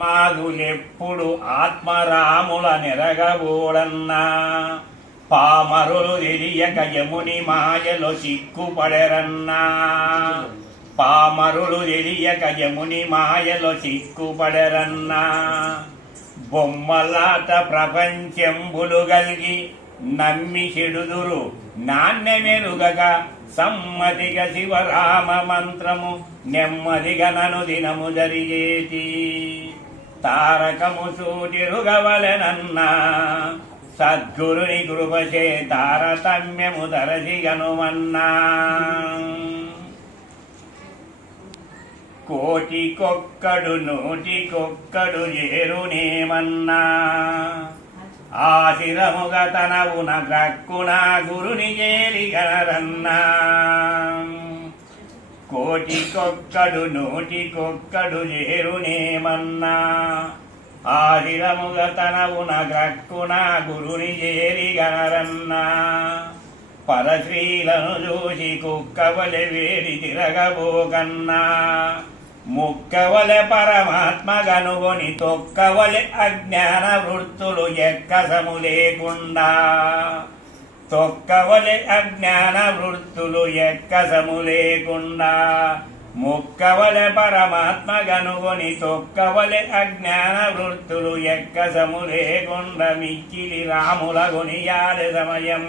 మాదులెప్పుడు ఆత్మరాముల నెరగబోడన్నా పామరులు తెలియక యముని మాయలో చిక్కుపడరన్నా పామరులు తెలియక యముని మాయలో చిక్కుపడరన్నా బొమ్మలాట ప్రపంచంబులు గల్గి నమ్మి చెడుదురు నాణ్యమెరుగక సమ్మతిగా శివరామ మంత్రము నెమ్మదిగా నను దినము జరిగేటి తారకము సూటిరుగవలెనన్నా సద్గురుని కృపచే తారతమ్యము తరసిగనుమన్నా కోటికొక్కడు నూటికొక్కడు చేరునేమన్నా ఆశిరముగ తనవున గ్రక్కున గురుని చేరిగనరన్నా కోటికొక్కడు నూటికొక్కడు చేరునేమన్నా ఆశిరముగ తనవున గ్రక్కున గురుని చేరిగనరన్నా పరశ్రీలను చూసి కుక్కవలె వేడి తిరగబోకన్నా ముక్కవలె పరమాత్మ గనుగొని తొక్కవలె అజ్ఞాన వృత్తులు ఎక్కసము లేకుండా తొక్కవలె అజ్ఞాన వృత్తులు ఎక్కసము లేకుండా ముక్కవలె పరమాత్మ గనుగొని తొక్కవలె అజ్ఞాన వృత్తులు ఎక్కసము లేకుండా మిక్కిలి రాముల గొనియాలె సమయం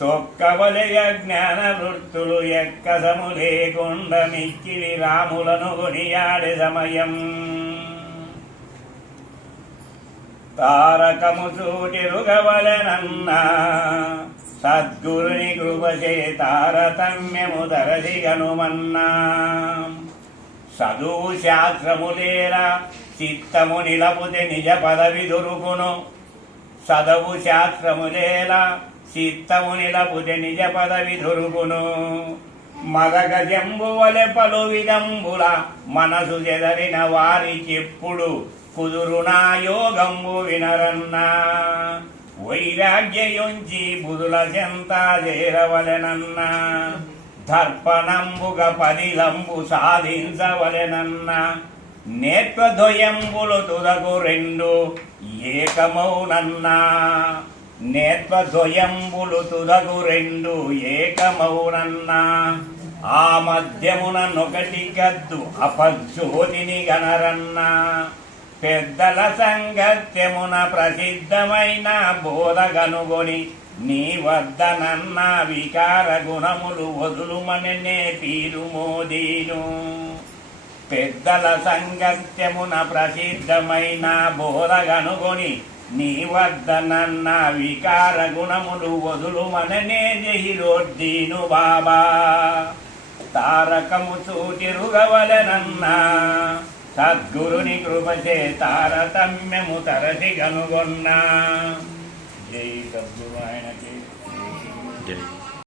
తొక్కవలె అజ్ఞాన వృత్తులు ఎక్కసము లేకుండా మిక్కిలి రాములను కొనియాడే సమయం తారకము సూటిరుగవలెనన్నా సద్గురుని కృపచే తారతమ్యము తరసిగనుమన్నా చదువు శాస్త్రములేరా చిత్తము నిలపుతే నిజ పదవి దొరుకును చదువు శాస్త్రములేలా చిత్తము నిలపుతే నిజ పదవి దొరుకును మదగజంబువలె పలు విధంబుల మనసు చెదరిన వారి చెప్పుడు కుదురునా యోగంబు వినరన్నా వైరాగ్యయుంచి బుధుల చెంత చేరవలెనన్నా దర్పణంబుగ పదిలంబు సాధించవలెనన్నా నేత్రద్వయంబులు తుదకు రెండు ఏకమౌనన్నా నేత్రద్వయంబులు తుదగు రెండు ఏకమౌనన్నా ఆ మధ్యమున నొకటి గద్దు అపజ్యోతిని గనరన్నా పెద్దల సంగత్యమున ప్రసిద్ధమైన బోధగనుగొని నీ వద్దనన్న వికార గుణములు వదులుమనే పీరు మోదీను పెద్దల సంగత్యమున ప్రసిద్ధమైన బోధగనుగొని నీ వద్దనన్న వికార గుణములు వదులుమననే జహిరోద్దీను బాబా తారకము సూటిరుగవలెనన్నా సద్గురుని కృపచే తారతమ్యము తరసి కనుగొన్నా జై సద్గురు ఆయనకి జై.